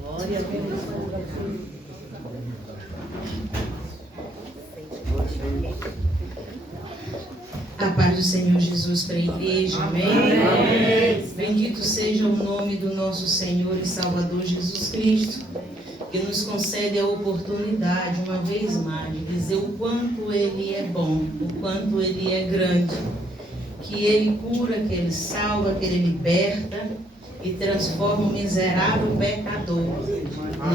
Glória a Deus. A paz do Senhor Jesus para a igreja, amém? Amém. Bendito seja o nome do nosso Senhor e Salvador Jesus Cristo, que nos concede a oportunidade, uma vez mais, de dizer o quanto Ele é bom, o quanto Ele é grande, que Ele cura, que Ele salva, que Ele liberta e transforma o miserável pecador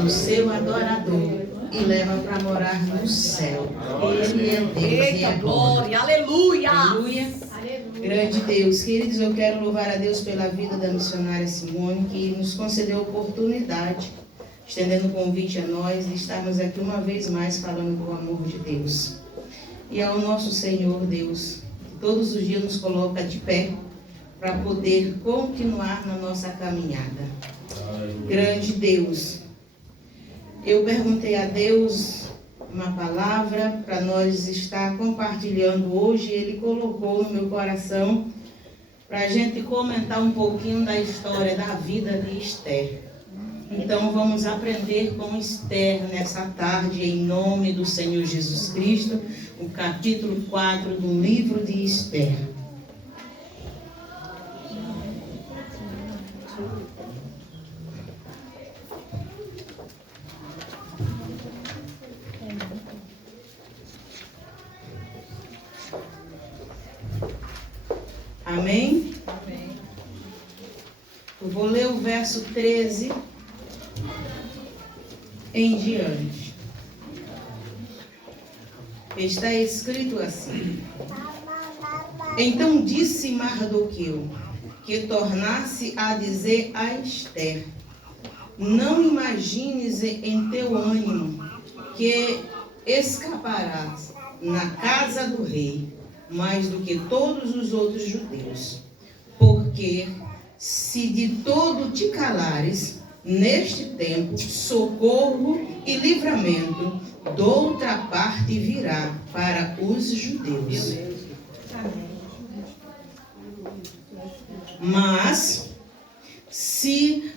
no seu adorador e leva para morar no céu. Ele é Deus e é glória, aleluia! Aleluia! Grande Deus, queridos, eu quero louvar a Deus pela vida da missionária Simone, que nos concedeu a oportunidade, estendendo o convite a nós, de estarmos aqui uma vez mais falando do amor de Deus. E ao nosso Senhor Deus, que todos os dias nos coloca de pé, para poder continuar na nossa caminhada. Grande Deus, eu perguntei a Deus uma palavra para nós estar compartilhando hoje. Ele colocou no meu coração para a gente comentar um pouquinho da história da vida de Esther. Então vamos aprender com Esther nessa tarde, em nome do Senhor Jesus Cristo, o capítulo 4 do livro de Esther. Amém? Amém. Eu vou ler o verso 13 em diante. Está escrito assim: Então disse Mardoqueu, que tornasse a dizer a Esther: Não imagines em teu ânimo que escaparás na casa do rei mais do que todos os outros judeus, porque se de todo te calares, neste tempo, socorro e livramento de outra parte virá para os judeus. Mas, se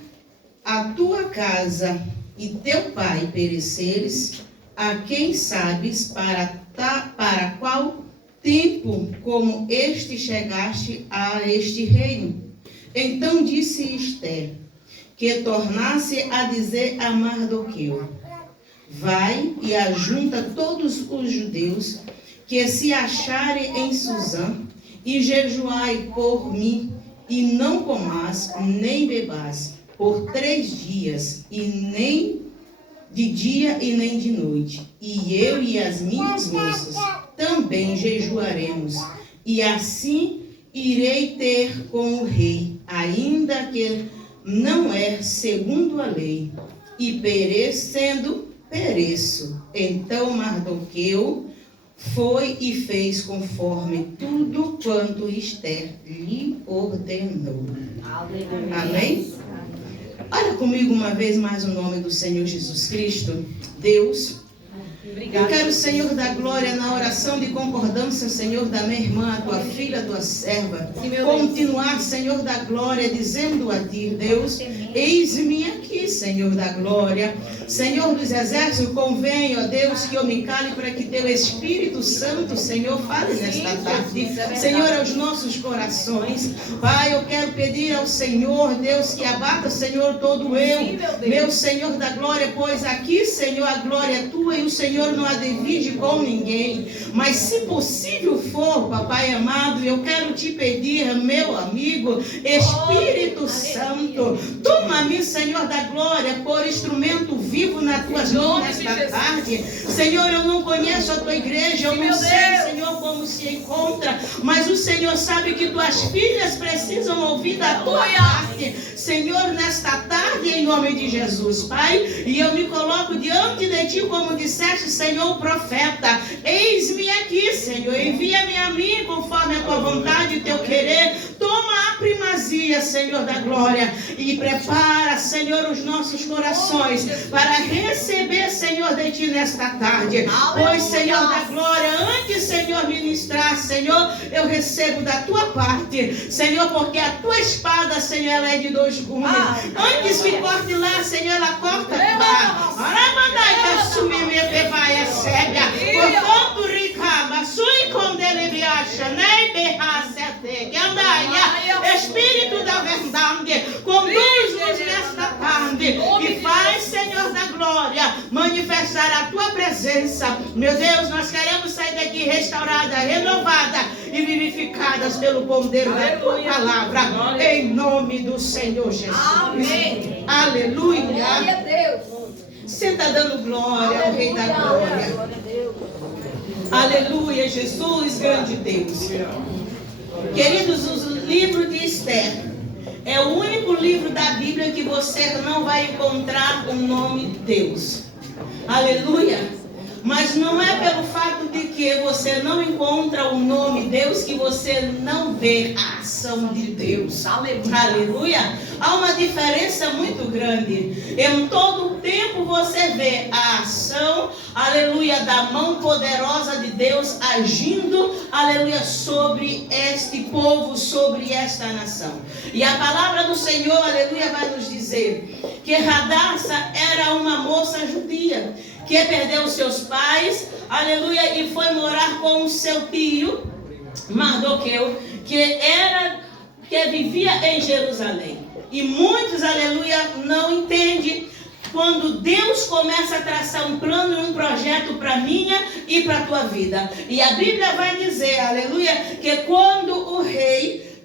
a tua casa e teu pai pereceres, a quem sabes para qual tempo como este chegaste a este reino? Então disse Esther, que tornasse a dizer a Mardoqueu: Vai e ajunta todos os judeus que se acharem em Susã, e jejuai por mim, e não comás nem bebás por 3 dias, e nem de dia e nem de noite. E eu e as minhas moças também jejuaremos, e assim irei ter com o rei, ainda que não é segundo a lei, e perecendo, pereço. Então Mardoqueu foi e fez conforme tudo quanto Esther lhe ordenou. Amém? Olha comigo uma vez mais o nome do Senhor Jesus Cristo. Deus, eu quero, Senhor da glória, na oração de concordância, Senhor, da minha irmã, a tua filha, a tua serva, continuar, Senhor da glória, dizendo a ti, Deus, eis-me aqui, Senhor da glória. Senhor dos exércitos, convém, ó Deus, que eu me cale para que teu Espírito Santo, Senhor, fale nesta tarde, Senhor, aos nossos corações. Pai, eu quero pedir ao Senhor, Deus, que abata, Senhor, todo eu, meu Senhor da glória, pois aqui, Senhor, a glória é tua e o Senhor não a divide com ninguém. Mas se possível for, papai amado, eu quero te pedir, meu amigo, Espírito Santo, toma-me, Senhor da glória, por instrumento vivo nas tuas mãos nesta tarde. Senhor, eu não conheço a tua igreja, eu não sei, Senhor, como se encontra, mas o Senhor sabe que tuas filhas precisam ouvir da tua parte, Senhor, nesta tarde, em nome de Jesus, Pai. E eu me coloco diante de ti, como disseste, Senhor, profeta: eis-me aqui, Senhor, envia-me a mim conforme a tua vontade e teu querer. Toma a primazia, Senhor da glória, e prepara, Senhor, os nossos corações para receber, Senhor, de Ti nesta tarde. Pois, Senhor da glória, antes, Senhor, ministrar, Senhor, eu recebo da Tua parte, Senhor, porque a Tua espada, Senhor, ela é de 2 gumes. Antes que corte lá, Senhor, ela corta lá. Portanto, Ricaba, sui condelebiacha, nem berraça, Espírito da verdade, conduz-nos nesta tarde e faz, Senhor da glória, manifestar a Tua presença. Meu Deus, nós queremos sair daqui restaurada, renovada e vivificadas pelo poder da Tua palavra, em nome do Senhor Jesus. Amém. Aleluia. Glória a Deus. Você está dando glória ao Rei da glória. Aleluia, Jesus, grande Deus. Queridos, o livro de Esther é o único livro da Bíblia que você não vai encontrar o nome Deus. Aleluia. Mas não é pelo fato de que você não encontra o nome Deus que você não vê a ação de Deus. Aleluia. Aleluia. Há uma diferença muito grande. Em todo o tempo você vê a ação, aleluia, da mão poderosa de Deus agindo, aleluia, sobre este povo, sobre esta nação. E a palavra do Senhor, aleluia, vai nos dizer que Radassa era uma moça judia que perdeu seus pais, aleluia, e foi morar com o seu tio, Mardoqueu, que vivia em Jerusalém. E muitos, aleluia, não entendem quando Deus começa a traçar um plano e um projeto para minha e para a tua vida. E a Bíblia vai dizer, aleluia, que quando o rei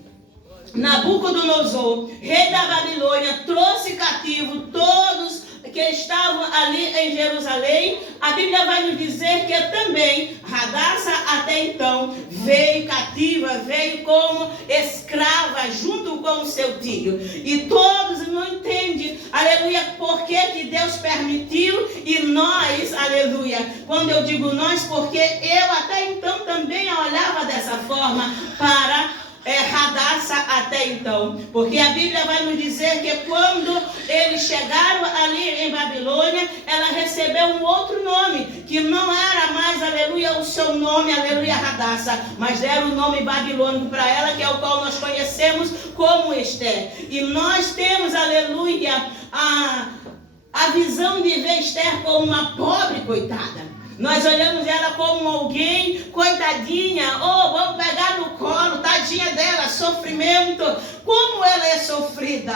Nabucodonosor, rei da Babilônia, trouxe cativo todos que estavam ali em Jerusalém, a Bíblia vai nos dizer que também Radassa até então veio cativa, veio como escrava junto com o seu tio. E todos não entendem, aleluia, por que Deus permitiu e nós, aleluia. Quando eu digo nós, porque eu até então também olhava dessa forma para Radassa até então, porque a Bíblia vai nos dizer que quando eles chegaram ali em Babilônia, ela recebeu um outro nome, que não era mais, aleluia, o seu nome, aleluia, Radassa, mas era o nome babilônico para ela, que é o qual nós conhecemos como Esther. E nós temos, aleluia, a visão de ver Esther como uma pobre coitada. Nós olhamos ela como alguém, coitadinha, vamos pegar no colo, tadinha dela, sofrimento, como ela é sofrida.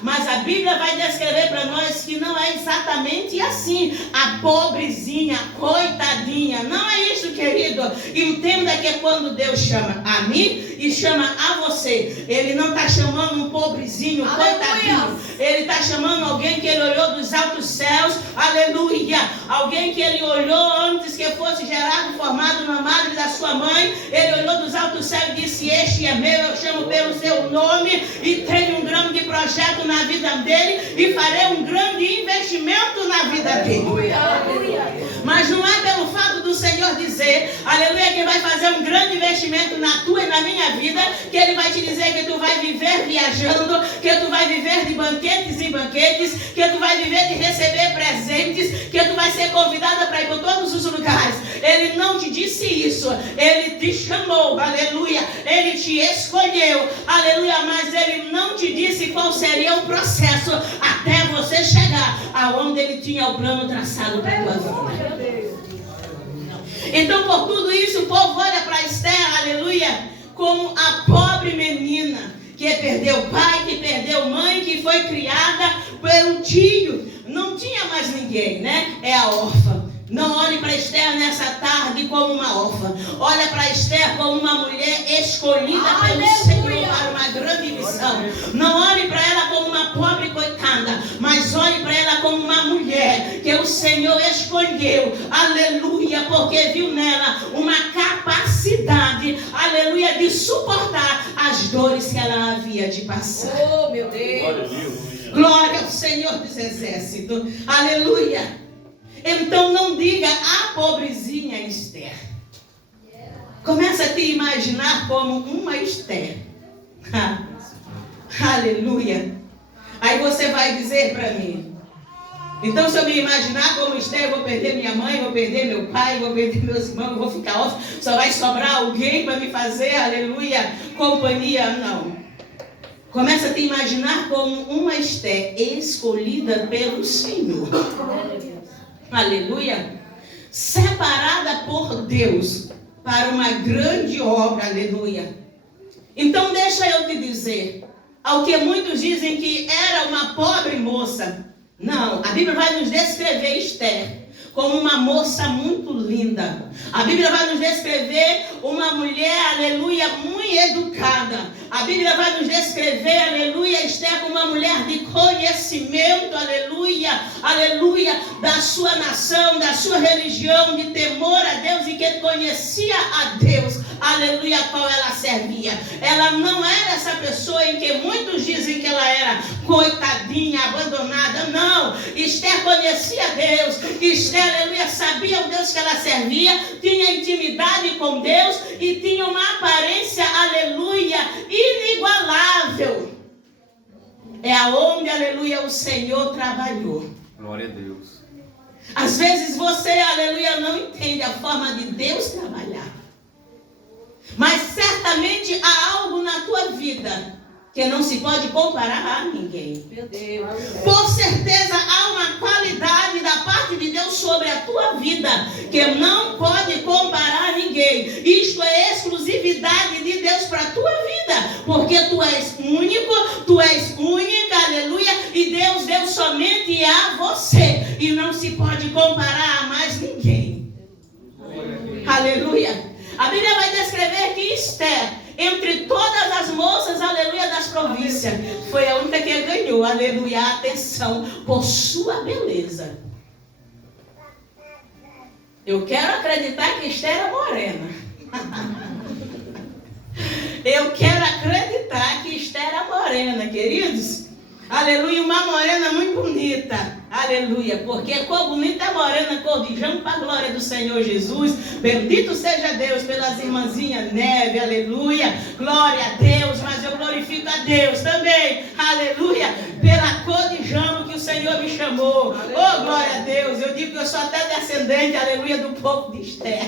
Mas a Bíblia vai descrever para nós que não é exatamente assim, a pobrezinha, coitadinha, não é isso, querido. Entenda que quando Deus chama a mim e chama a você, Ele não está chamando um pobrezinho, coitadinho, Ele está chamando alguém que Ele olhou dos altos céus, aleluia, alguém que Ele olhou antes que fosse gerado, formado na madre da sua mãe. Ele olhou dos altos céus e disse: este é meu, eu chamo pelo seu nome e tenho um grande projeto na vida dele e farei um grande investimento na vida dele. Mas não é pelo fato do Senhor dizer, aleluia, que vai fazer um grande investimento na tua e na minha vida, que Ele vai te dizer que tu vai viver viajando, que tu vai viver de banquetes em banquetes, que tu vai viver de receber presentes, que tu vai ser convidada para ir por todos os lugares. Ele não te disse isso. Ele te chamou, aleluia. Ele te escolheu, aleluia. Mas Ele não te disse qual seria o processo até você chegar aonde Ele tinha o plano traçado para a tua vida. Então, por tudo isso, o povo olha para Esther, aleluia, como a pobre menina que perdeu pai, que perdeu mãe, que foi criada pelo tio. Não tinha mais ninguém, né? É a órfã. Não olhe para Esther nessa tarde como uma órfã. Olha para Esther como uma mulher escolhida pelo Senhor para uma grande missão. Não olhe para ela como uma pobre coitada, mas olhe para ela como uma mulher que o Senhor escolheu, aleluia, porque viu nela uma capacidade, aleluia, de suportar as dores que ela havia de passar. Oh, meu Deus! Glória ao Senhor dos Exércitos, aleluia. Então não diga a pobrezinha Esther. Começa a te imaginar como uma Esther. Aleluia. Aí você vai dizer para mim, então se eu me imaginar como Esther, eu vou perder minha mãe, vou perder meu pai, vou perder meus irmãos, vou ficar órfão, só vai sobrar alguém para me fazer, aleluia, companhia. Não. Começa a te imaginar como uma Esther escolhida pelo Senhor. Aleluia. Separada por Deus para uma grande obra. Aleluia. Então deixa eu te dizer, ao que muitos dizem que era uma pobre moça. Não, a Bíblia vai nos descrever Esther como uma moça muito linda. A Bíblia vai nos descrever uma mulher, aleluia, muito educada. A Bíblia vai nos descrever, aleluia, Esther como uma mulher de conhecimento, aleluia, aleluia, da sua nação, da sua religião, de temor a Deus e que conhecia a Deus, aleluia, a qual ela servia. Ela não era essa pessoa em que muitos dizem que ela era coitadinha, abandonada. Não, Esther conhecia Deus. Esther, aleluia, sabia o Deus que ela servia, tinha intimidade com Deus e tinha uma aparência, aleluia, inigualável. É aonde, aleluia, o Senhor trabalhou. Glória a Deus. Às vezes você, aleluia, não entende a forma de Deus trabalhar. Mas certamente há algo na tua vida que não se pode comparar a ninguém. Meu Deus. Por certeza há uma qualidade da parte de Deus sobre a tua vida que não pode comparar a ninguém. Isto é exclusividade de Deus para a tua vida. Porque tu és único, tu és única, aleluia. E Deus deu somente a você. E não se pode comparar a mais ninguém. Aleluia. A Bíblia vai descrever que Esther, entre todas as moças, aleluia, das províncias, foi a única que ganhou, aleluia, a atenção por sua beleza. Eu quero acreditar que Esther era morena. Eu quero acreditar que Esther era morena, queridos. Aleluia, uma morena muito bonita. Aleluia, porque cor bonita é morena, cor de jambo para a glória do Senhor Jesus. Bendito seja Deus pelas irmãzinhas Neve, aleluia. Glória a Deus, mas eu glorifico a Deus também, aleluia, pela cor de jambo que o Senhor me chamou. Oh, glória a Deus, eu digo que eu sou até descendente, aleluia, do povo de Esther.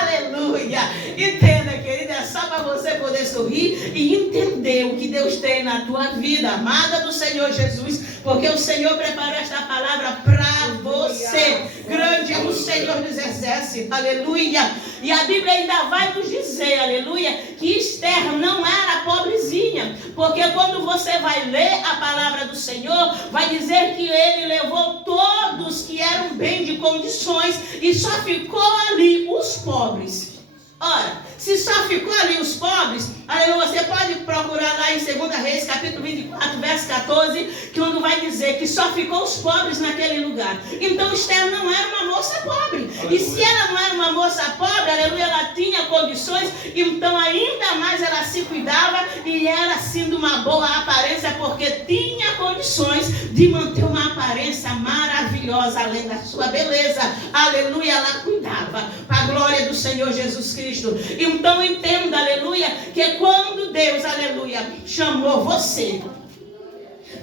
Aleluia. Entenda, querida, é só para você poder sorrir e entender o que Deus tem na tua vida, amada do Senhor Jesus, porque o Senhor preparou esta palavra para você. Grande é o Senhor dos exércitos, aleluia. E a Bíblia ainda vai nos dizer, aleluia, que Esther não era pobrezinha, porque quando você vai ler a palavra do Senhor, vai dizer que ele levou todos que eram bem de condições e só ficou ali os pobres. Ora, se só ficou ali os pobres, aleluia, você pode procurar lá em 2 Reis, capítulo 24, verso 14, que onde vai dizer que só ficou os pobres naquele lugar. Então Esther não era uma moça pobre. E se ela não era uma moça pobre, aleluia, ela tinha condições, então ainda mais ela se cuidava e era assim de uma boa aparência, porque tinha condições de manter uma aparência maravilhosa, além da sua beleza. Aleluia, ela cuidava, para a glória do Senhor Jesus Cristo. Então entenda, aleluia, que quando Deus, aleluia, chamou você,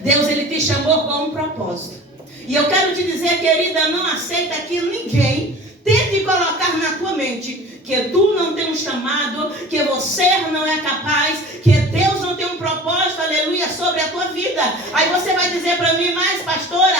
Deus, ele te chamou com um propósito. E eu quero te dizer, querida, não aceita que ninguém tente colocar na tua mente que tu não tem um chamado, que você não é capaz, que Deus não tem um propósito, aleluia, sobre a tua vida. Aí você vai dizer para mim, mas pastora,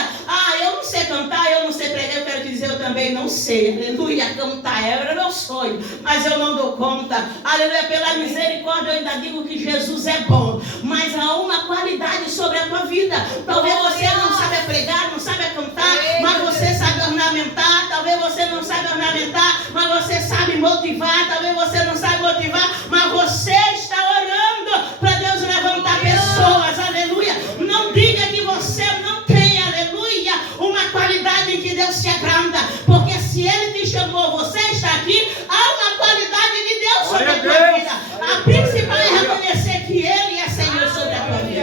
eu não sei cantar, eu não sei pregar. Eu quero te dizer, eu também não sei, aleluia, cantar era meu sonho, mas eu não dou conta, aleluia, pela misericórdia eu ainda digo que Jesus é bom, mas há uma qualidade sobre a tua vida. Talvez você não sabe pregar, não sabe cantar, mas você sabe ornamentar. Talvez você não sabe ornamentar, mas você sabe motivar. Talvez você não sabe motivar, mas você está orando para Deus levantar pessoas, aleluia. Não diga que você não tem, aleluia, uma qualidade em que Deus se agrada, porque se Ele te chamou, você está aqui, há uma qualidade de Deus sobre a tua vida. A principal é reconhecer que Ele é Senhor sobre a tua vida.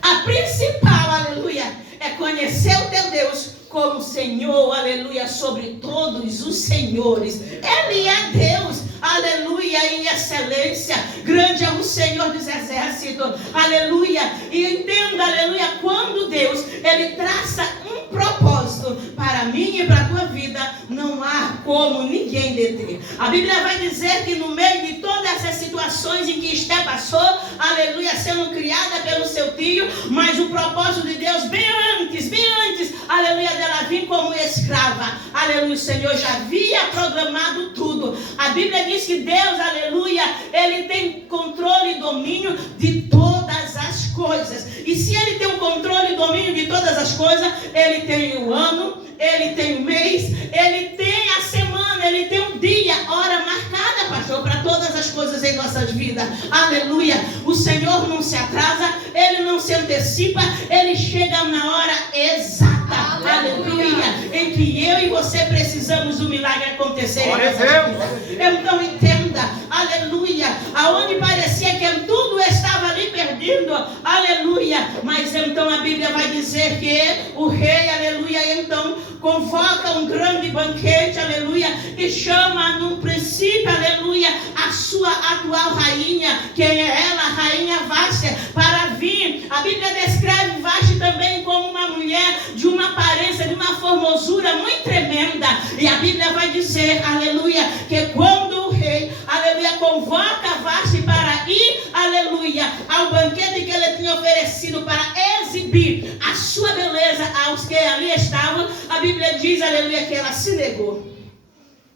A principal, aleluia, é conhecer o teu Deus como Senhor, aleluia, sobre todos os senhores. Ele é Deus, aleluia, em excelência. Grande é o Senhor dos exércitos. Aleluia. E entenda, aleluia, quando Deus, Ele traça um propósito para mim e para a tua vida, não há como ninguém deter. A Bíblia vai dizer que no meio de todas essas situações em que Esté passou, aleluia, sendo criada pelo seu tio, mas o propósito de Deus bem antes, aleluia, dela vir como escrava, aleluia, o Senhor já havia programado tudo. A Bíblia diz que Deus, aleluia, Ele tem controle e domínio de todas as coisas. E se Ele tem o controle e domínio de todas as coisas, Ele tem o ano, Ele tem o mês, Ele tem a semana, Ele tem um dia, hora marcada, pastor, para todas as coisas em nossas vidas. Aleluia. O Senhor não se atrasa, Ele não se antecipa, Ele chega na hora exata. Aleluia. Em que eu e você precisamos do milagre acontecer em nossas vidas. Então entenda, aleluia, aonde parecia que tudo estava ali perdido, aleluia, mas então a Bíblia vai dizer que o rei, aleluia, então convoca um grande banquete, aleluia, e chama no princípio, aleluia, a sua atual rainha. Quem é ela? A rainha Vasti, para vir. A Bíblia descreve Vasti também como uma mulher de uma aparência, de uma formosura muito tremenda. E a Bíblia vai dizer, aleluia, que quando o rei, aleluia, convoca Vasti para ir, aleluia, ao banquete que ele tinha oferecido para exibir a sua beleza aos que ali estavam, a Bíblia diz, aleluia, que ela se negou.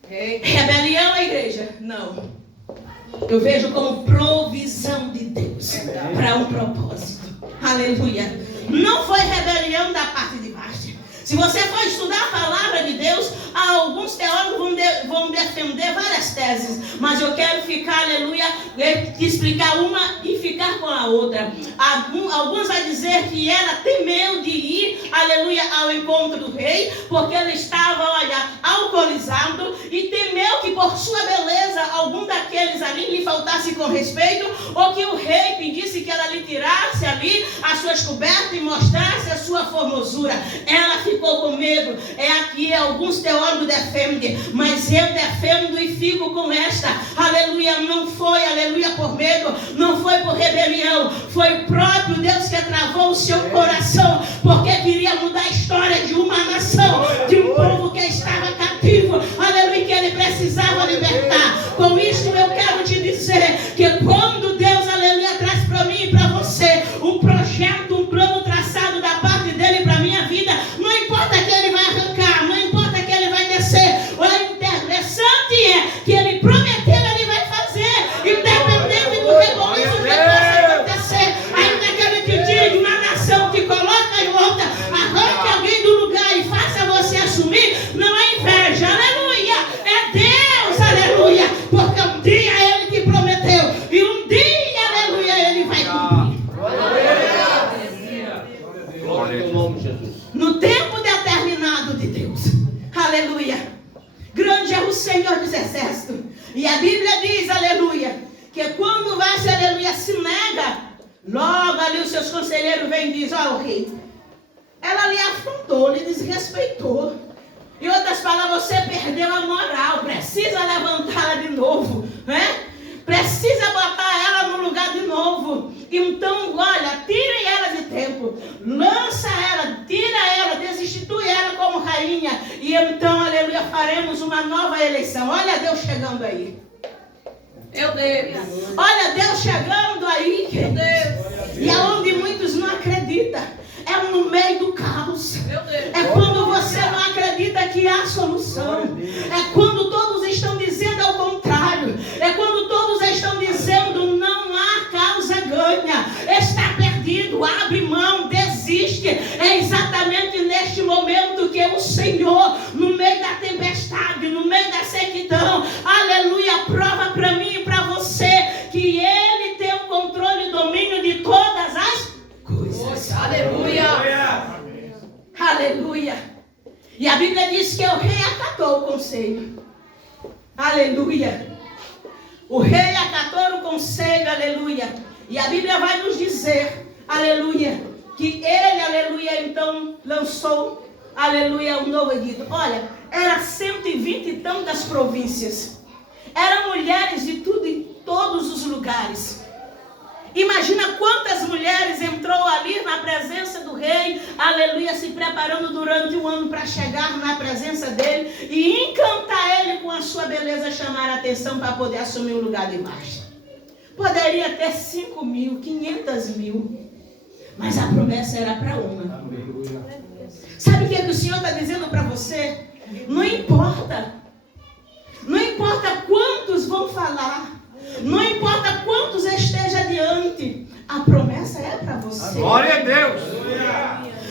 Rebelião à igreja? Não. Eu vejo como provisão de Deus para um propósito. Aleluia. Não foi rebelião da parte de Vasti. Se você for estudar a palavra de Deus, alguns teólogos vão defender várias teses, mas eu quero ficar, aleluia, explicar uma e ficar com a outra. Alguns vão dizer que ela temeu de ir, aleluia, ao encontro do rei, porque ele estava, olha, alcoolizado, e temeu que por sua beleza algum daqueles ali lhe faltasse com respeito, ou que o rei pedisse que ela lhe tirasse ali as suas cobertas e mostrasse a sua formosura. Ela ficou com medo. É aqui, alguns teólogos defendem, mas eu defendo e fico com esta. Aleluia, não foi, aleluia, por medo, não foi por rebelião, foi o próprio Deus que travou o seu coração, porque queria mudar a história de uma nação, de um povo que estava cativo, aleluia, que ele precisava libertar. Com isso eu quero te dizer que quando Deus, aleluia, traz para mim e para você um projeto, um plano traçado da parte dele para a minha vida, não importa que ele vai arrancar, não importa que ele vai descer, o interessante é que ele prometeu, ele vai fazer, independente do rebuliço que possa acontecer, ainda que ele te tire de uma nação, te coloca em outra, arranque alguém do lugar e faça você assumir, não é inveja, aleluia, é Deus, aleluia, porque um dia é ele que prometeu, e um dia, aleluia, ele vai cumprir. Glória ao nome de Jesus. No tempo determinado de Deus, aleluia, grande é o Senhor dos exércitos, e a Bíblia diz, aleluia, que quando Vasti, aleluia, se nega, logo ali os seus conselheiros vêm e dizem, ó, o rei, ela lhe afrontou, lhe desrespeitou, em outras palavras, você perdeu a moral, precisa levantá-la de novo, né? Precisa botar ela no lugar de novo. Então, olha, tire ela de tempo, lança ela, tira ela, destitui ela como rainha, e então, aleluia, faremos uma nova eleição. Olha Deus chegando aí. Meu Deus. Olha Deus chegando aí. Meu Deus. E aonde muitos não acreditam, é no meio do caos. Meu Deus. É quando você não acredita que há solução. É quando todos estão dizendo ao contrário. É quando todos estão dizendo não há causa ganha. Está perdido, abre mão, desiste. É exatamente neste momento que o Senhor, no meio da tempestade, no meio da sequidão, aleluia, prova para mim e para você que Ele tem o controle e domínio de todas as coisas. Aleluia. Aleluia. E a Bíblia diz que o rei acatou o conselho. Aleluia. O rei acatou o conselho, aleluia. E a Bíblia vai nos dizer, aleluia, que ele, aleluia, então lançou, aleluia, um novo edito. Olha, era 120 e tantas províncias. Eram mulheres de tudo, em todos os lugares. Imagina quantas mulheres entrou ali na presença do rei, aleluia, se preparando durante o ano para chegar na presença dele e encantar ele com a sua beleza, chamar a atenção para poder assumir o lugar de marcha. Poderia ter 5.000, 500.000, mas a promessa era para uma. Sabe o que o Senhor está dizendo para você? Não importa quantos vão falar, não importa quantos estejam diante, a promessa é para você. Glória a Deus.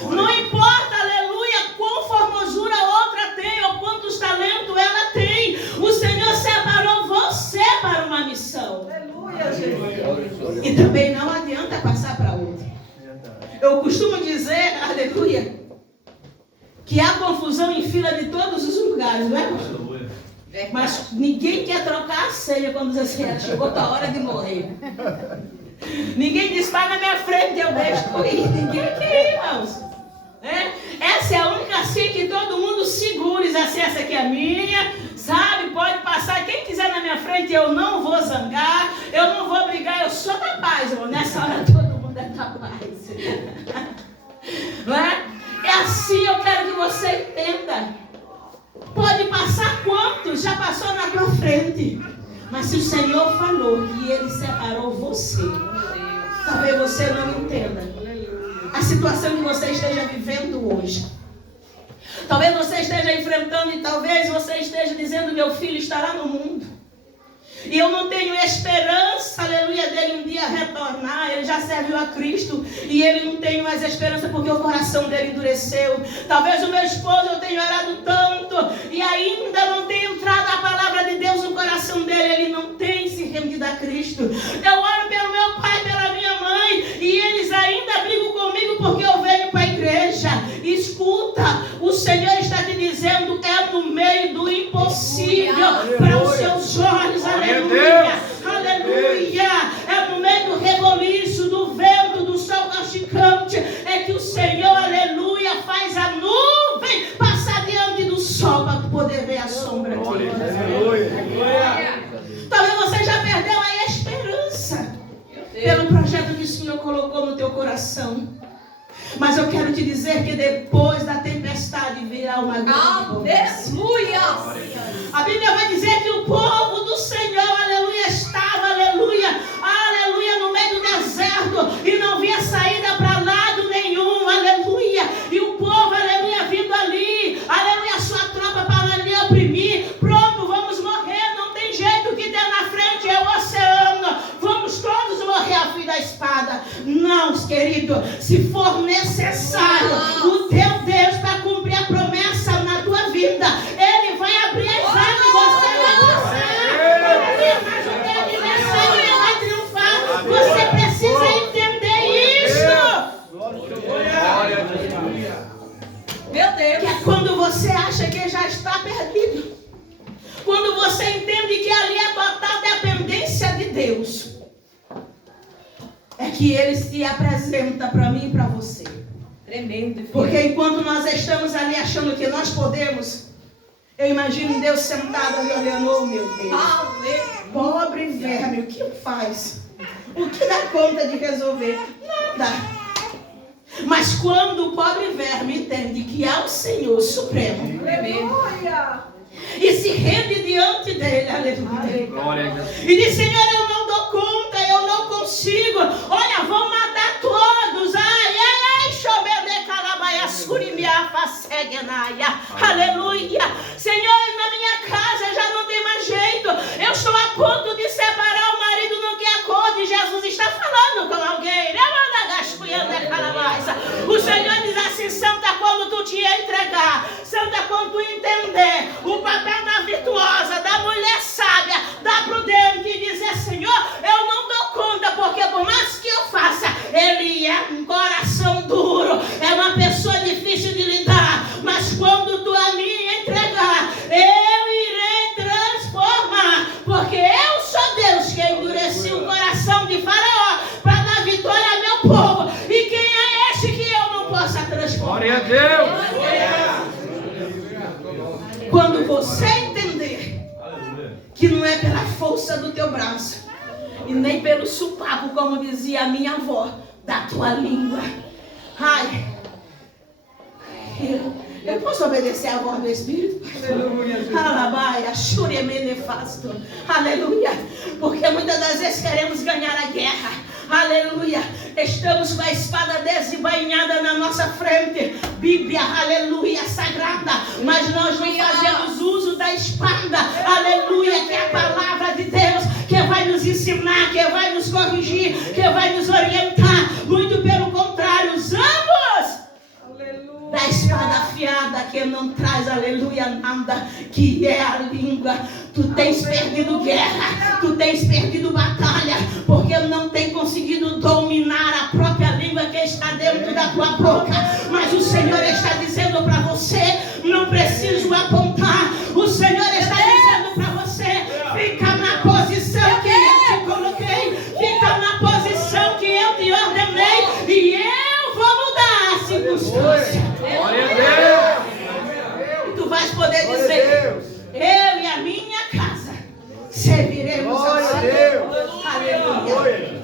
Não importa, aleluia, quão formosura outra tem ou quantos talentos ela tem, o Senhor separou você para uma missão. E também não adianta passar para outra. Eu costumo dizer, aleluia, que há confusão em fila de todos os lugares, não é? Mas ninguém quer trocar a ceia quando diz assim, chegou a hora de morrer. Ninguém diz, vai na minha frente, eu deixo tu ir. Ninguém quer ir, irmãos. Essa é a única ceia que todo mundo segura. Diz assim, essa aqui é minha, sabe? Pode passar. Quem quiser na minha frente, eu não vou zangar, eu não vou brigar, eu sou da paz, irmão. Nessa hora todo mundo é da paz. Não é? É assim, eu quero que você entenda. Pode passar quantos já passou na tua frente, mas se o Senhor falou que Ele separou você, talvez você não entenda a situação que você esteja vivendo hoje. Talvez você esteja enfrentando e talvez você esteja dizendo, meu filho estará no mundo e eu não tenho esperança, aleluia, dele um dia retornar. Ele já serviu a Cristo e ele não tem mais esperança porque o coração dele endureceu. Talvez o meu esposo, eu tenha orado tanto e ainda não tenha entrado a palavra de Deus no coração dele. Ele não tem se rendido a Cristo. Eu oro pelo meu pai, pela minha mãe e eles ainda brigam comigo porque eu venho para a igreja. Escuta, o Senhor está te dizendo, é no meio do impossível para os seus olhos, aleluia, aleluia, é no meio do reboliço, do vento, do sol castigante, é que o Senhor, aleluia, faz a nuvem passar diante do sol para poder ver a sombra dele. Talvez você já perdeu a esperança pelo projeto que o Senhor colocou no teu coração. Mas eu quero te dizer que depois da tempestade virá uma grande promessa. A Bíblia vai dizer que o povo do Senhor, aleluia, estava, aleluia, aleluia, no meio do deserto e não via saída para lado nenhum, aleluia. E o povo, aleluia, vindo ali, aleluia, a sua tropa para ali oprimir. Pronto, vamos morrer, não tem jeito, o que tem na frente é o oceano. Vamos todos morrer a fim da espada. Não, querido, se for necessário, o teu Deus para cumprir a promessa na tua vida, Ele vai abrir as águas e você vai passar. Mas o teu adversário vai triunfar. Você precisa entender isso. Meu Deus. Que é quando você acha que já está perdido. Quando você entende que ali é total dependência de Deus. É que Ele se apresenta para mim e para você. Tremendo. Porque enquanto nós estamos ali achando que nós podemos, eu imagino Deus sentado ali olhando, oh meu Deus, pobre verme, o que faz? O que dá conta de resolver? Nada. Mas quando o pobre verme entende que há o Senhor Supremo, e se rende diante dele, aleluia, e diz, Senhor, eu não dou conta, eu não consigo, olha, vão matar todos, aleluia, Senhor, na minha casa já não tem mais jeito, eu estou a ponto de separar, o marido não quer acorde, Jesus está falando com alguém, o Senhor diz assim, Santa, quando tu te entregar, Santa, quando tu entender o papel da virtuosa, da mulher sábia, da prudente, e dizer, Senhor, eu não dou conta, porque por mais que eu faça, ele é um coração duro, é uma pessoa difícil de lidar, mas quando tu a mim entregar, eu irei transformar, porque eu sou Deus que endureci o coração de Faraó para dar vitória ao meu povo. E quem é este que eu não possa transformar? Glória a Deus! Quando você entender que não é pela força do teu braço, e nem pelo sopapo, como dizia a minha avó, da tua língua. Ai, eu posso obedecer a voz do Espírito? Aleluia, nefasto. Aleluia, porque muitas das vezes queremos ganhar a guerra. Aleluia, estamos com a espada desembainhada na nossa frente, Bíblia, aleluia, sagrada, mas nós não fazemos uso da espada, aleluia, que é a palavra de Deus, que vai nos ensinar, que vai nos corrigir, que vai nos orientar. Muito pelo contrário, usamos da espada afiada, que não traz, aleluia, nada, que é a língua. Tu tens perdido guerra, tu tens perdido batalha, porque não tem conseguido dominar a própria língua que está dentro da tua boca. Mas o Senhor está dizendo para você, não preciso apontar. O Senhor está dizendo para você, fica na posição que eu te coloquei, fica na posição que eu te ordenei, e eu vou mudar a circunstância. Glória a Deus. E tu vais poder dizer, eu e a minha casa serviremos ao Senhor. Aleluia.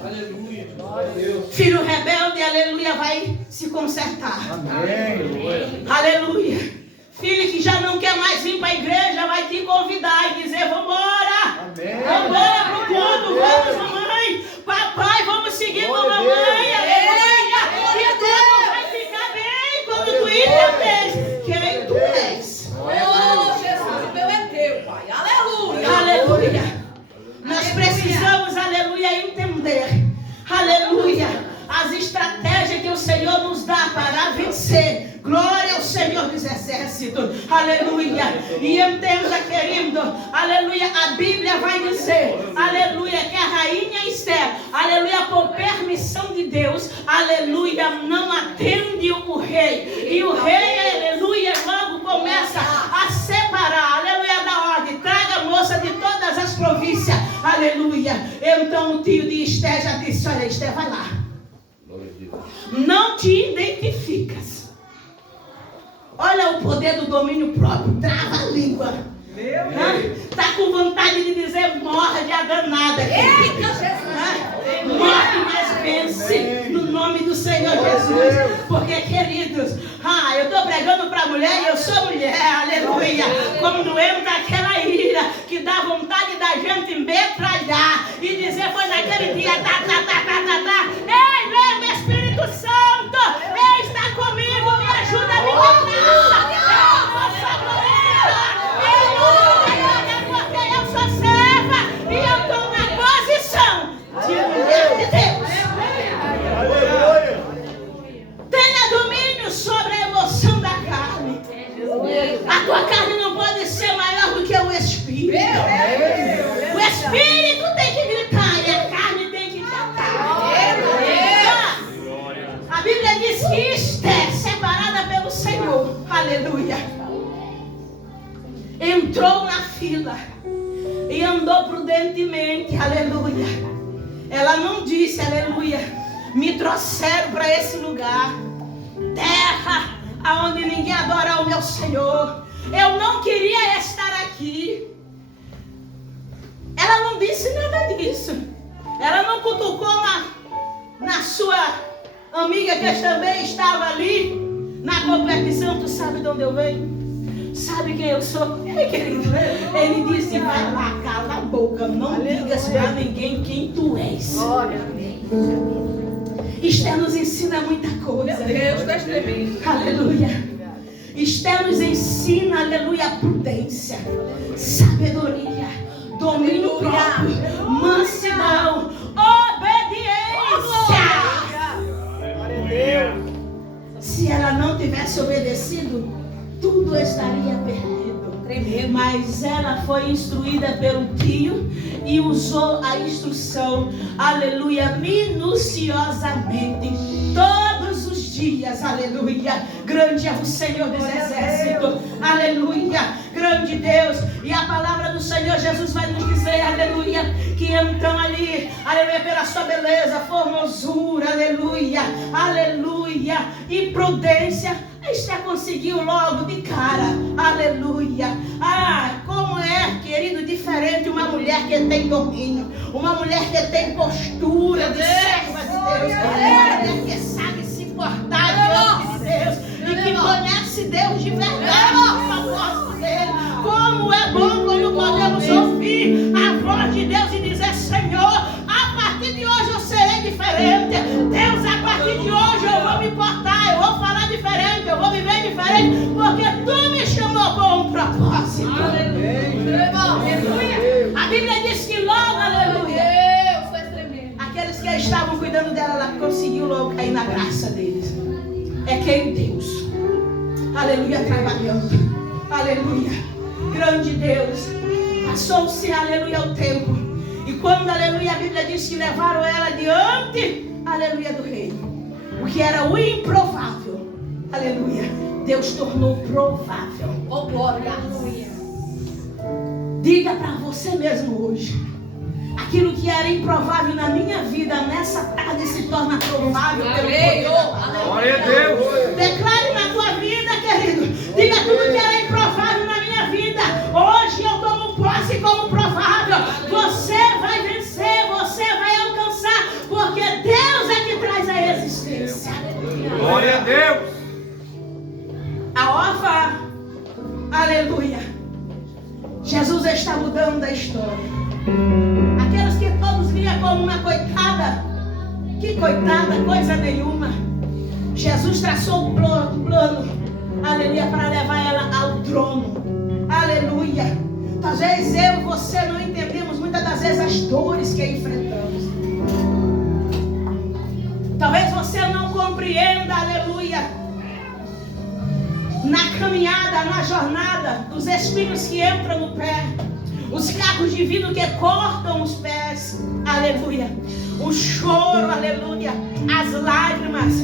Filho rebelde, aleluia, vai se consertar. Amém. Aleluia. Filho que já não quer mais vir para a igreja, vai te convidar e dizer, vamos embora. Vamos embora para o culto, vamos mamãe. Papai, vamos seguir com a mamãe. Aleluia. E tudo vai ficar bem quando tu entendes quem tu és. Oh, Jesus, o meu é teu, Pai. Aleluia. Aleluia. Nós precisamos, aleluia, entender, aleluia, as estratégias que o Senhor nos dá para vencer. Glória ao Senhor dos Exércitos. Aleluia. E entenda, querido, aleluia, a Bíblia vai dizer, aleluia, que a rainha Esther, aleluia, por permissão de Deus, aleluia, não atende o rei. E o rei, aleluia, logo começa a separar, aleluia, da ordem. Traga a moça de todas as províncias. Aleluia. Então o tio de Esther já disse, olha, Esther, vai lá. Não te identificas. Olha o poder do domínio próprio. Trava a língua. Está com vontade de dizer morre a danada. Eita, Jesus. Morre, mas vence no nome do Senhor Jesus. Porque, queridos, eu estou pregando para mulher e eu sou mulher. Aleluia. Quando entra aquela ira que dá vontade da gente metralhar e dizer, foi naquele dia, Ei, lembra, Espírito Santo, Ei, está comigo, me ajuda a me livrar. Eu vou saborear. Porque eu sou serva e eu estou na posição de mulher de Deus. Tenha domínio sobre a emoção da carne. A tua carne não pode ser maior do que o Espírito. O Espírito tem que gritar e a carne tem que cantar. A Bíblia diz que Esther, separada pelo Senhor, aleluia, entrou na fila e andou prudentemente, aleluia. Ela não disse, aleluia, me trouxeram para esse lugar, terra aonde ninguém adora o meu Senhor. Eu não queria estar aqui. Ela não disse nada disso. Ela não cutucou na sua amiga que também estava ali na competição. Tu sabe de onde eu venho? Sabe quem eu sou? Ei, querido, ele disse, vai lá, cala a boca, não digas para ninguém quem tu és. Esther nos ensina muita coisa. Deus, Deus tremendo. Aleluia. Esther nos ensina, aleluia, prudência, sabedoria, domínio próprio, mansidão, obediência. Se ela não tivesse obedecido, tudo estaria perdido. Mas ela foi instruída pelo tio e usou a instrução, aleluia, minuciosamente, todos os dias, aleluia. Grande é o Senhor dos Exércitos, aleluia, grande Deus. E a palavra do Senhor Jesus vai nos dizer, aleluia, que então ali, aleluia, pela sua beleza, formosura, aleluia, aleluia, e prudência, Esther conseguiu logo de cara, aleluia. Como é, querido? querido, diferente, uma mulher que tem domínio, uma mulher que tem postura de serva de Deus, uma mulher que sabe se portar diante de Deus e que conhece Deus de verdade, o propósito dele. Como é bom quando podemos ouvir a voz de Deus e dizer: Senhor, a partir de hoje eu serei diferente. Deus, a partir de hoje eu vou me portar, eu vou falar diferente, eu vou viver diferente, porque Tu me chamou com um propósito. A Bíblia diz que logo, aleluia, aqueles que estavam cuidando dela, ela conseguiu logo cair na graça deles. É quem Deus, aleluia, trabalhando, aleluia, grande Deus. Passou-se, aleluia, o tempo. E quando, aleluia, a Bíblia diz que levaram ela diante, aleluia, do rei, o que era o improvável, aleluia, Deus tornou provável. Oh, glória. Diga para você mesmo hoje: aquilo que era improvável na minha vida, nessa tarde se torna provável pelo poder da palavra. Glória a Deus. Declare na tua vida, querido. Diga: tudo que era improvável na minha vida, hoje eu tomo posse como provável. Você vai vencer, você vai alcançar, porque Deus é que traz a existência. Glória a Deus. A órfã, aleluia, Jesus está mudando a história. Aqueles que todos viam como uma coitada, que coitada, coisa nenhuma, Jesus traçou um plano, aleluia, para levar ela ao trono, aleluia. Talvez eu e você não entendemos muitas das vezes as dores que enfrentamos. Talvez você não compreenda, aleluia, na caminhada, na jornada, dos espinhos que entram no pé, os cacos de vidro que cortam os pés, aleluia, o choro, aleluia, as lágrimas.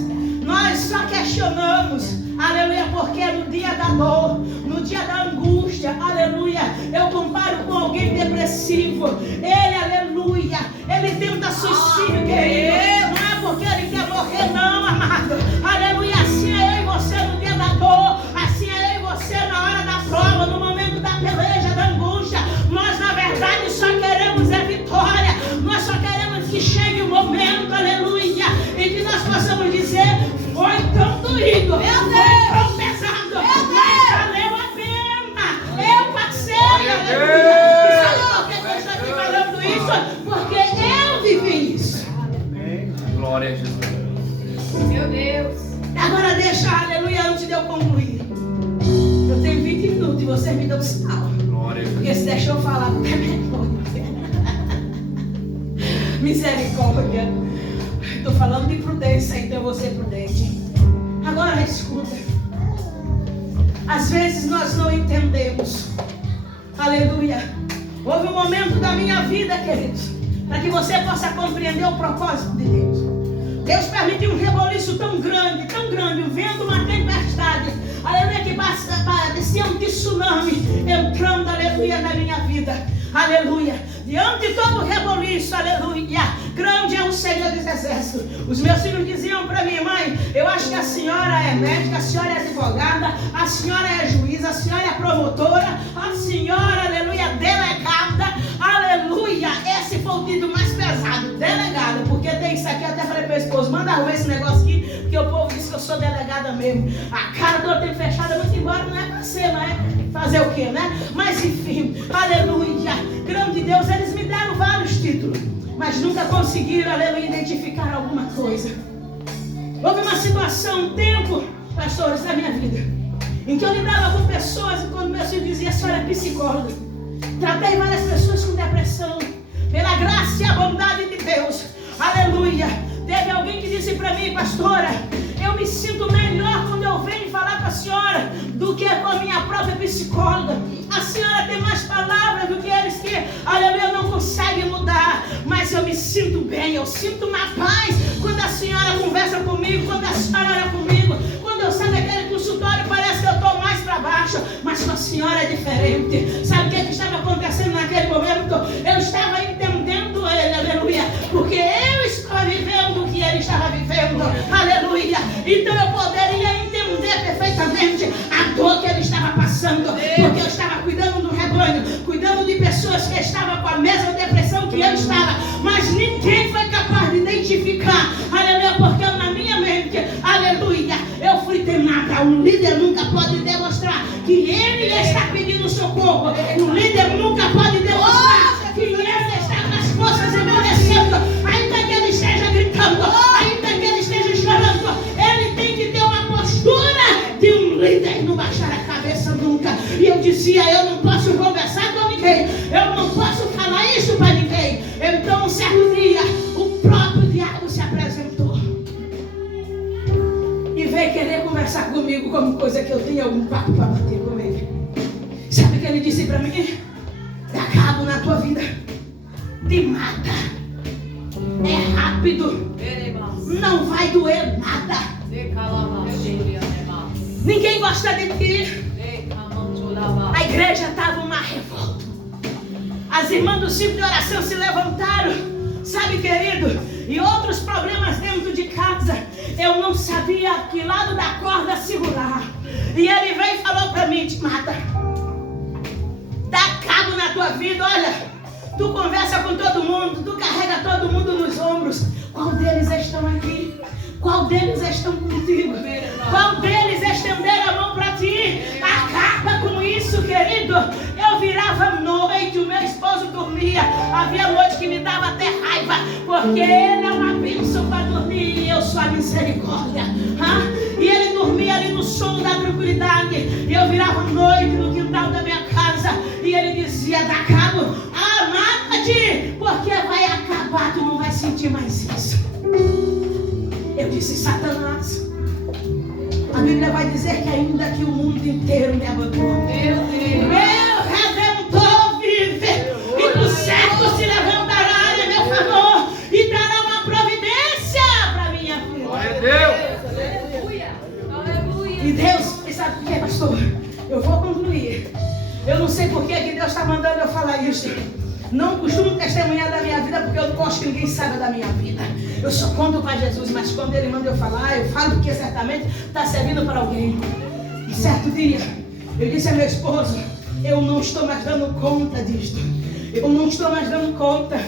Nós só questionamos, aleluia, porque no dia da dor, no dia da angústia, aleluia, eu comparo com alguém depressivo. Ele, aleluia, ele tenta suicídio, querido. Não é porque ele quer morrer, não, amado. Aleluia, assim é eu e você no dia da dor, assim é eu e você na hora da prova, no momento da peleja, da angústia. Nós, na verdade, só queremos a vitória. Nós só queremos que chegue o momento, aleluia, e que nós possamos dizer: foi tão doído, foi tão pesado, mas valeu a pena. Eu passei, aleluia. E sabe por que eu estou aqui falando isso? Porque eu vivi isso. Glória a Jesus. Meu Deus. Agora deixa, aleluia, antes de eu concluir. Eu tenho 20 minutos e você me deu um sinal. Glória a Jesus. Porque se deixou falar, misericórdia. Estou falando de prudência, então eu vou ser prudente. Agora escuta. Às vezes nós não entendemos. Aleluia. Houve um momento da minha vida, queridos, para que você possa compreender o propósito de Deus. Deus permitiu um reboliço tão grande, um vento, uma tempestade, aleluia, que parecia um tsunami entrando, aleluia, na minha vida, aleluia. Diante de todo o reboliço, aleluia, grande é o Senhor dos Exércitos. Os meus filhos diziam para mim: mãe, eu acho que a senhora é médica, a senhora é advogada, a senhora é juíza, a senhora é promotora, a senhora, aleluia, delegada, aleluia. Esse foi o título mais pesado, delegada, porque tem isso aqui. Até falei para o esposo: manda arrumar esse negócio aqui, porque o povo diz que eu sou delegada mesmo. A cara do outro tem fechada, muito embora não é para ser, não é fazer o quê, né? Mas enfim, aleluia, grande Deus. Eles me deram vários títulos, mas nunca conseguiram, aleluia, identificar alguma coisa. Houve uma situação, um tempo, pastores, da minha vida, em que eu lidava com pessoas, e quando meu filho dizia: a senhora é psicóloga. Tratei várias pessoas com depressão, pela graça e a bondade de Deus, aleluia. Teve alguém que disse para mim: pastora, eu me sinto melhor quando eu venho falar com a senhora do que com a minha própria psicóloga. A senhora tem mais palavras do que eles que, aleluia, não conseguem mudar. Mas eu me sinto bem, eu sinto uma paz quando a senhora conversa comigo, quando a senhora ora comigo, quando eu saio daquele consultório, parece que eu estou mais para baixo. Mas com a senhora é diferente. Sabe o que estava acontecendo naquele momento? Eu estava entendendo ele, aleluia, porque eu estava vivendo o que ele estava vivendo, aleluia. Então eu poderia entender perfeitamente a dor que ele estava passando, porque eu estava cuidando do rebanho, cuidando de pessoas a mesma depressão que eu estava, mas ninguém foi capaz de identificar, aleluia, porque na minha mente, aleluia, eu fui temada. Um líder nunca pode demonstrar que ele está pedindo socorro, um líder nunca pode demonstrar que ele está com as forças emudecendo, ainda que ele esteja gritando, ainda que ele esteja chorando, ele tem que ter uma postura de um líder, não baixar a cabeça nunca. E eu dizia, eu não posso conversar com ninguém, eu não posso falar isso para ninguém. Então um certo dia o próprio diabo se apresentou e veio querer conversar comigo como coisa que eu tenho algum papo para bater com ele. Sabe o que ele disse para mim? Dá cabo na tua vida, te mata, é rápido, não vai doer nada, ninguém gosta de ti. A igreja estava uma revolta. As irmãs do ciclo de oração se levantaram, sabe, querido, e outros problemas dentro de casa. Eu não sabia que lado da corda segurar. E ele veio e falou para mim, te mata, dá cabo na tua vida. Olha, tu conversa com todo mundo, tu carrega todo mundo nos ombros. Qual deles estão aqui? Qual deles estão contigo? Qual deles estenderam a mão para ti? Acaba com isso, querido. Eu virava à noite, o meu esposo dormia. Havia noite que me dava até raiva, porque ele é uma bênção para dormir e eu sou a misericórdia. E ele dormia ali no sono da tranquilidade. E eu virava à noite no quintal da minha casa e ele dizia, dá cabo, mata-te, porque vai acabar, tu não vai sentir mais isso. Eu disse, Satanás, a Bíblia vai dizer que ainda que o mundo inteiro me abandonou, meu Redentor vive, e do certo se levantará em meu favor e dará uma providência para minha vida. Glória a Deus. E Deus, sabe por que, pastor? Eu vou concluir. Eu não sei por que Deus está mandando eu falar isso. Não costumo testemunhar da minha vida porque eu não gosto que ninguém saiba da minha vida. Eu só conto para Jesus, mas quando Ele manda eu falar, eu falo porque certamente está servindo para alguém. E certo dia, eu disse a meu esposo, eu não estou mais dando conta disto. Eu não estou mais dando conta.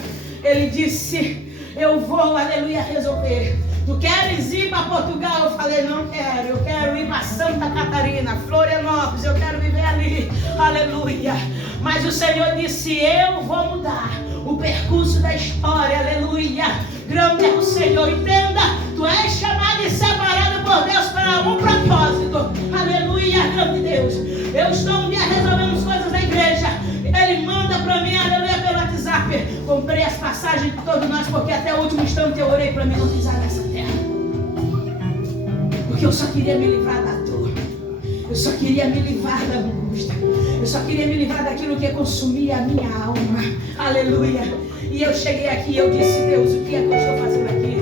Ele disse, eu vou, aleluia, resolver. Tu queres ir para Portugal? Eu falei, não quero. Eu quero ir para Santa Catarina, Florianópolis. Eu quero viver ali. Aleluia. Mas o Senhor disse, eu vou mudar o percurso da história. Aleluia. Grande é o Senhor. Entenda, tu és chamado e separado por Deus para um propósito. Aleluia, grande Deus. Eu estou um dia resolvendo as coisas da igreja. Ele manda para mim, aleluia, pelo WhatsApp. Comprei as passagens de todos nós, porque até o último instante eu orei para mim não pisar nessa terra. Porque eu só queria me livrar da dor. Eu só queria me livrar da angústia. Eu só queria me livrar daquilo que consumia a minha alma. Aleluia. E eu cheguei aqui e eu disse, Deus, o que é que eu estou fazendo aqui?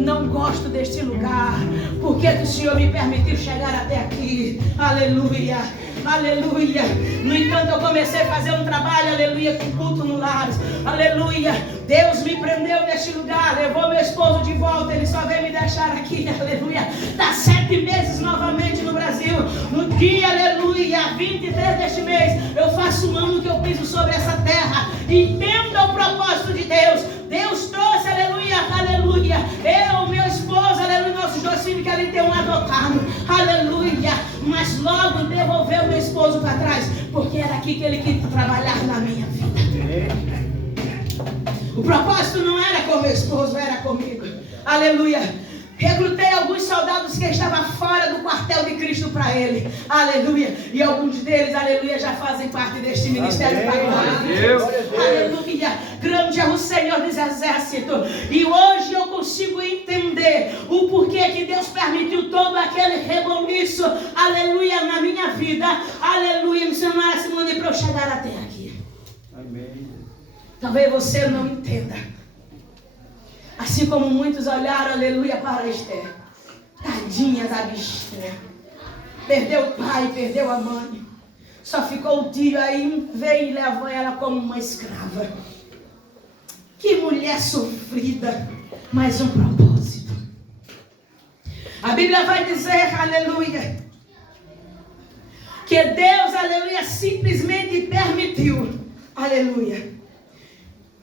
Não gosto deste lugar. Por que o Senhor me permitiu chegar até aqui? Aleluia. Aleluia. No entanto, eu comecei a fazer um trabalho, aleluia, com culto no lar. Aleluia. Deus me prendeu neste lugar, levou meu esposo de volta, ele só veio me deixar aqui, aleluia. Está 7 meses novamente no Brasil. No dia, aleluia, 23 deste mês, eu faço um ano que eu piso sobre essa terra. Entenda o propósito de Deus. Deus trouxe, aleluia, aleluia. Eu, meu esposo, aleluia, nossos 2 filhos que ali tem um adotado, aleluia. Mas logo devolveu meu esposo para trás, porque era aqui que ele queria trabalhar na minha vida. O propósito não era com meu esposo, era comigo. Aleluia. Recrutei alguns soldados que estavam fora do quartel de Cristo para ele. Aleluia. E alguns deles, aleluia, já fazem parte deste ministério para Deus. Aleluia. Grande é o Senhor dos Exércitos. E hoje eu consigo entender o porquê que Deus permitiu todo aquele reboliço, aleluia, na minha vida. Aleluia. Missionária Simone, para eu chegar até aqui. Amém. Talvez você não entenda. Assim como muitos olharam, aleluia, para Esther. Tadinha da bichinha. Perdeu o pai, perdeu a mãe. Só ficou o tio, aí veio e levou ela como uma escrava. Que mulher sofrida, mas um propósito. A Bíblia vai dizer, aleluia, que Deus, aleluia, simplesmente permitiu, aleluia,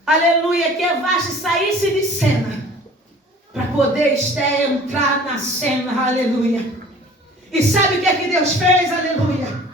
aleluia, que Vasti saísse de cena para poder Esther entrar na cena, aleluia. E sabe o que é que Deus fez, aleluia?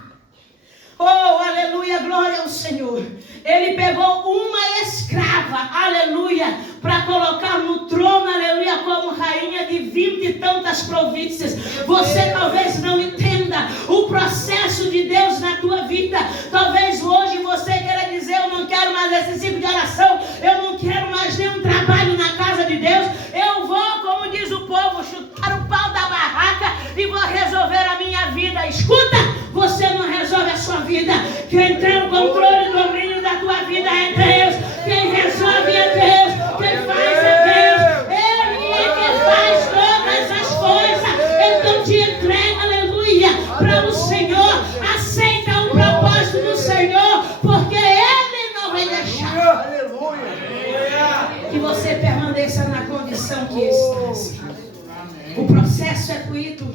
Oh, aleluia, glória ao Senhor. Ele pegou uma escrava, aleluia, para colocar no trono, aleluia, como rainha de 20 e tantas províncias. Você talvez não entenda o processo de Deus na tua vida. Talvez hoje você queira dizer: eu não quero mais esse tipo de oração, eu não quero mais nenhum trabalho na casa de Deus. Eu vou, como diz o povo, chutar o pau da barraca e vou resolver a minha vida. Escuta, você não resolve a sua vida. Quem tem o controle e o domínio da tua vida é Deus. Quem resolve é Deus. Quem faz é Deus. Ele é quem faz todas as coisas. Então te entrega, aleluia, para o Senhor. Aceita o propósito do Senhor, porque Ele não vai deixar que você permaneça na condição que estás. O processo é cuído.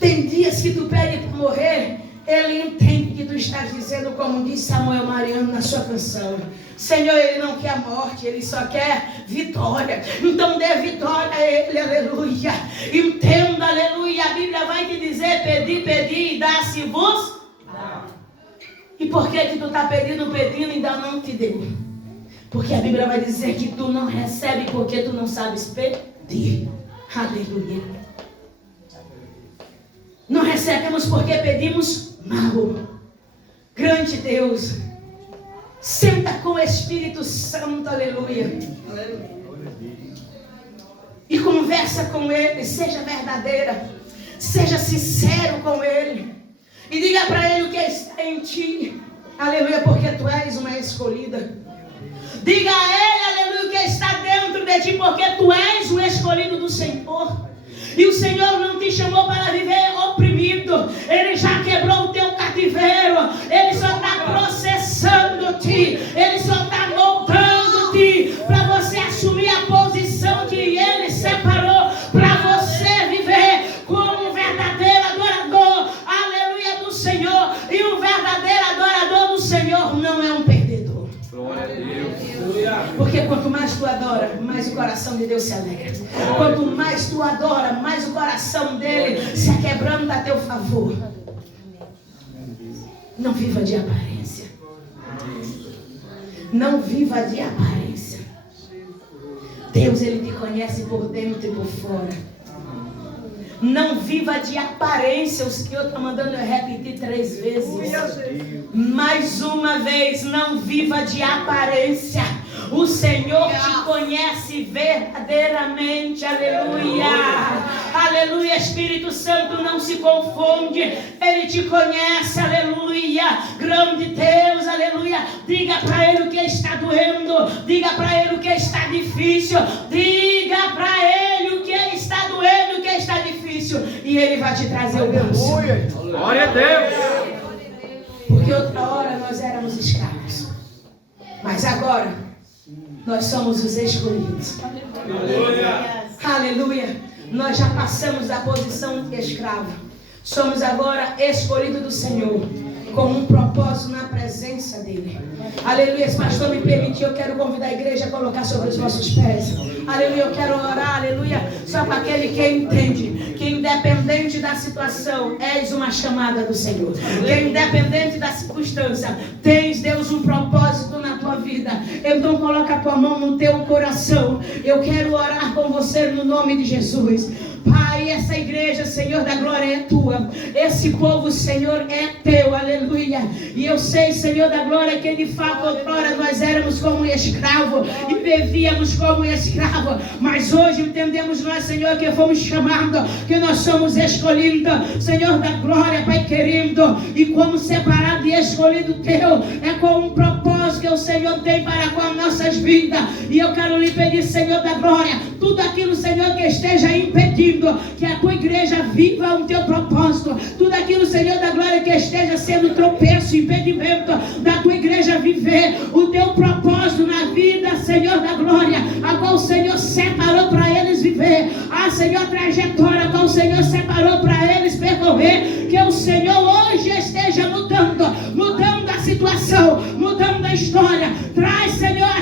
Tem dias que tu pede para morrer. Ele entende que tu estás dizendo, como diz Samuel Mariano na sua canção: Senhor, Ele não quer a morte, Ele só quer vitória. Então dê vitória a Ele, aleluia. Entenda, aleluia. A Bíblia vai te dizer: pedi, pedi e dá-se-vos. E por que tu está pedindo e ainda não te deu? Porque a Bíblia vai dizer que tu não recebe porque tu não sabes pedir. Aleluia. Não recebemos porque pedimos mal. Grande Deus. Senta com o Espírito Santo, aleluia. E conversa com Ele. Seja verdadeira. Seja sincero com Ele. E diga para Ele o que está em ti. Aleluia, porque tu és uma escolhida. Diga a Ele, aleluia, o que está dentro de ti, porque tu és o escolhido do Senhor. E o Senhor não te chamou para viver oprimido. Ele já quebrou o teu cativeiro. Ele só está processando-te. Ele só está moldando-te para você assumir a posição que Ele separou para você viver como um verdadeiro adorador, aleluia, do Senhor. E um verdadeiro adorador do Senhor não é um perdedor. Glória a Deus. Porque quanto mais tu adora, mais o coração de Deus se alegra. Quanto mais tu adora, mais o coração dele se aquebrando a teu favor. Não viva de aparência. Não viva de aparência. Deus, Ele te conhece por dentro e por fora. Não viva de aparência. O Senhor está mandando eu repetir 3 vezes. Mais uma vez, não viva de aparência. O Senhor te conhece verdadeiramente. Aleluia. Aleluia. Espírito Santo, não se confunde. Ele te conhece. Aleluia. Grande Deus. Aleluia. Diga para Ele o que está doendo. Diga para Ele o que está difícil. Diga para Ele o que está doendo, o que está difícil. E Ele vai te trazer o próximo. Glória a Deus. Porque outra hora nós éramos escravos. Mas agora nós somos os escolhidos. Aleluia. Aleluia. Nós já passamos da posição de escravo. Somos agora escolhidos do Senhor, com um propósito na presença dEle. Aleluia. Se o pastor me permitir, eu quero convidar a igreja a colocar sobre os nossos pés. Aleluia. Eu quero orar, aleluia, só para aquele que entende que independente da situação, és uma chamada do Senhor. Que independente da circunstância, tens, Deus, um propósito na tua vida. Então coloca a tua mão no teu coração. Eu quero orar com você no nome de Jesus. Pai, essa igreja, Senhor da glória, é tua. Esse povo, Senhor, é teu, aleluia. E eu sei, Senhor da glória, que de fato outrora nós éramos como escravo e vivíamos como escravo. Mas hoje entendemos nós, Senhor, que fomos chamados, que nós somos escolhidos, Senhor da glória, Pai querido. E como separado e escolhido teu, é com um propósito que o Senhor tem para com as nossas vidas. E eu quero lhe pedir, Senhor da glória, tudo aquilo, Senhor, que esteja impedindo que a tua igreja viva o teu propósito, tudo aquilo, Senhor da glória, que esteja sendo tropeço, impedimento da tua igreja viver o teu propósito na vida, Senhor da glória, a qual o Senhor separou para eles viver, a Senhor, trajetória a qual o Senhor separou para eles percorrer, que o Senhor hoje esteja mudando a situação, mudando a história. Traz, Senhor, a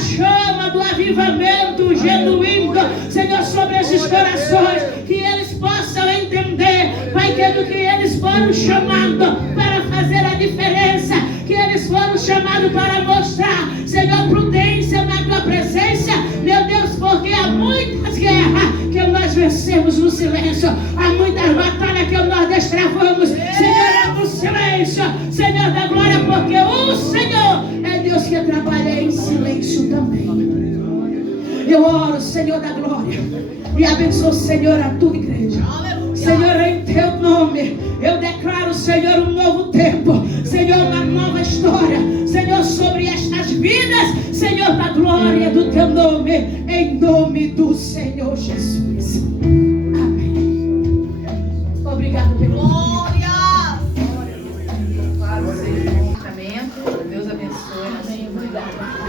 foram chamados para fazer a diferença, que eles foram chamados para mostrar, Senhor, prudência na tua presença, meu Deus, porque há muitas guerras que nós vencemos no silêncio, há muitas batalhas que nós destravamos, Senhor, no silêncio, Senhor da glória, porque o Senhor é Deus que trabalha em silêncio também. Eu oro, Senhor da glória, e abençoo, Senhor, a tua igreja. Senhor, em teu nome, eu declaro, Senhor, um novo tempo, Senhor, uma nova história, Senhor, sobre estas vidas, Senhor, da glória do teu nome, em nome do Senhor Jesus. Amém. Obrigado pelo Glória! Deus abençoe. Amém. Obrigada.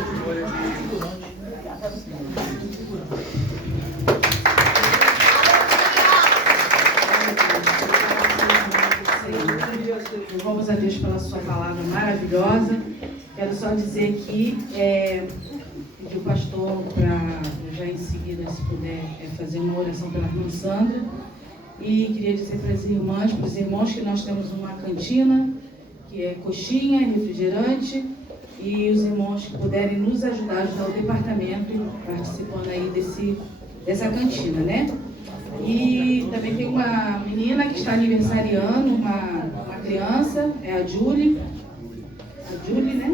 Louvamos a Deus pela sua palavra maravilhosa. Quero só dizer que o pastor, para já em seguida, se puder, fazer uma oração pela irmã Sandra. E queria dizer para as irmãs, para os irmãos, que nós temos uma cantina, que é coxinha, refrigerante, e os irmãos que puderem nos ajudar o departamento, participando aí dessa cantina, né? E também tem uma menina que está aniversariando, uma criança, é a Julie, né?